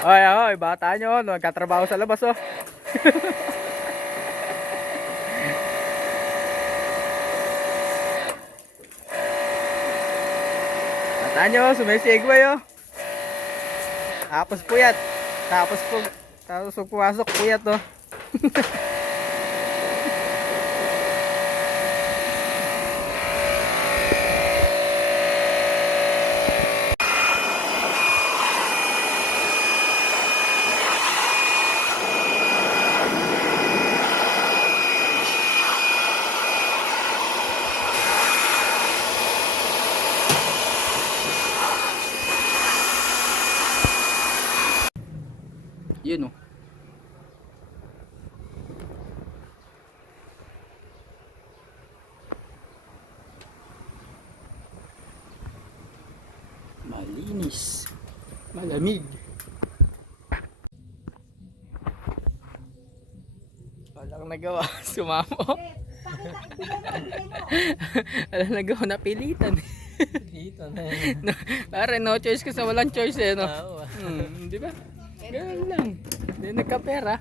Oy, oy, bata nyo, nagkatrabaho sa labas, oh. Bata nyo, sumisigway, oh. Tapos puyat. Tapos pumasok, puyat, oh. Yun, oh. Malinis. Malamig. Walang nagawa. Sumamo. Walang nagawa. Napilitan. Dito na yan. Pare, no choice kasi walang choice, eh, no? Oo. Di ba? Ganun lang. Hindi nagkapera.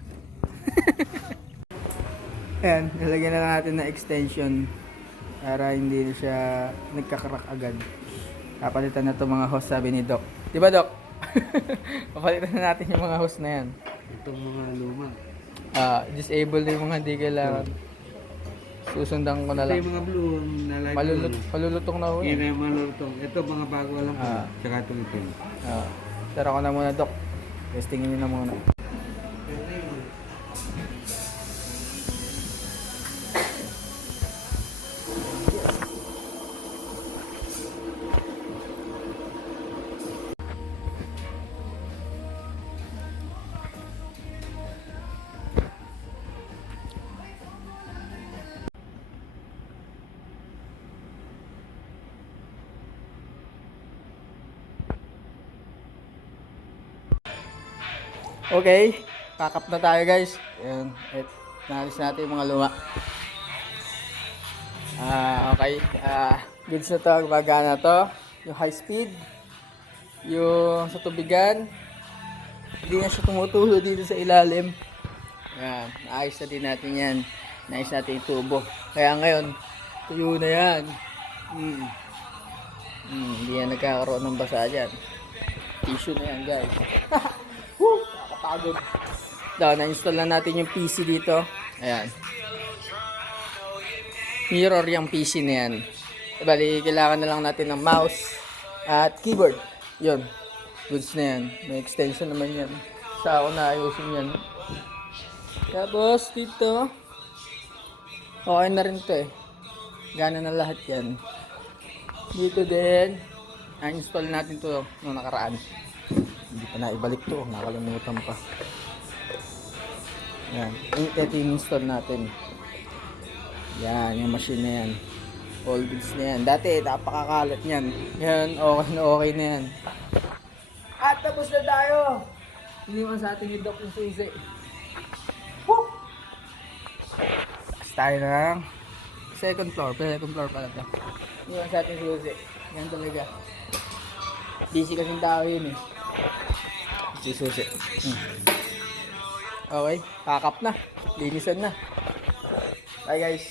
Ayan, nilagyan na lang natin ng extension para hindi na siya nagkakrak agad. Kapalitan na itong mga hose, sabi ni Doc. Di ba, Doc? Papalitan na natin yung mga hose na yan. Itong mga luma. Disable na yung mga hindi kailangan. Susundan ko na Ito lang. yung mga blue na light blue. Palulutong na ho Yan yan. yung malutong. Ito mga bago lang po. Tsaka itong itim. Tara ko na muna, Doc. Testingin nyo na muna. Okay, pack up na tayo, guys. Ayan, naalis natin yung mga luma. Okay, goods na to, gumagana to. Yung high speed, yung sa tubigan, hindi na siya tumutulo dito sa ilalim. Ayan, naayos na din natin yan. Naayos natin yung tubo. Kaya ngayon, tuyo na yan. Hindi yan nagkakaroon ng basa dyan. Tissue na yan, guys. Woo! Nakakapagod. Na-install na natin yung PC dito. Ayan. Mirror yung PC na yan. Bali, kailangan na lang natin ng mouse at keyboard. Yun. Goods na yan. May extension naman yan. Sa ako na ayusin yan. Tapos, dito. Okay na rin to, eh. Gana na lahat yan. Dito din. Na-install natin to nung nakaraan. Hindi pa na ibalik to. Nakalimutan pa. Yan. Ito yung install natin. Yan. Yung machine na yan. All goods na yan. Dati, napakakalat yan. Yan. Okay na yan. At tapos na tayo. Hindi man sa atin yung Doc yung susi. Woo! Tapos tayo ng second floor. Second floor pala ito. Hindi man sa atin yung susi. Yan talaga. Busy kasing tao yun, eh. Susi. Okay, pack up na. Linisan na. Bye, guys.